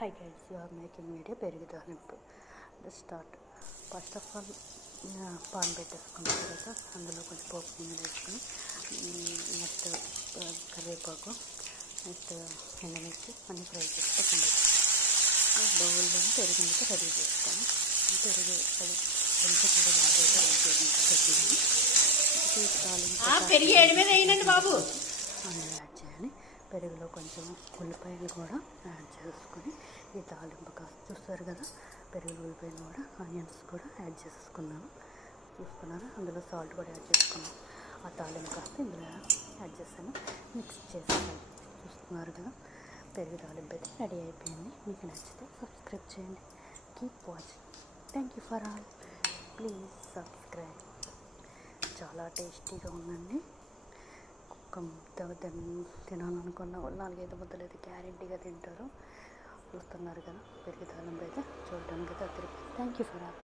Hi guys, you are making video పెరుగు తాలింపు. Start. First of all pan పెట్టేసుకున్న తర్వాత అందులో కొంచెం పోపు గింజలు వేసుకుని నెక్స్ట్ కరివేపాకు నెక్స్ట్ ఎండుమిర్చి అన్నీ ఫ్రై చేసుకుంటాం. బౌల్లో పెరుగు అయితే రెడీ చేసుకోండి. పెరుగు అది కొంచెం కూడా వాటర్ అయితే యాడ్ చేయండి. బాబు అందులో యాడ్ చేయాలి. పెరుగులో కొంచెం ఉల్లిపాయలు కూడా యాడ్ చేసుకొని ఈ తాలింపు కాస్త చూస్తారు కదా, పెరుగులో ఉల్లిపాయలు కూడా ఆనియన్స్ కూడా యాడ్ చేసుకున్నాను. చూసుకున్నాను. అందులో సాల్ట్ కూడా యాడ్ చేసుకున్నాను. ఆ తాలింపు కాస్త ఇందులో యాడ్ చేశాను, మిక్స్ చేశాను. చూస్తున్నారు కదా, పెరుగు తాలింపు అయితే రెడీ అయిపోయింది. మీకు నచ్చితే సబ్స్క్రైబ్ చేయండి. Keep watching. Thank you for all. Please subscribe. చాలా టేస్టీగా ఉందండి. ఒక ముద్ద తినాలనుకున్న వాళ్ళు 4-5 ముద్దలు అయితే గ్యారెంటీగా తింటారు. చూస్తున్నారు కదా, పెరుగు తాలింపు అయితే చూడడానికి అయితే అద్దరిపోయింది. Thank you for all.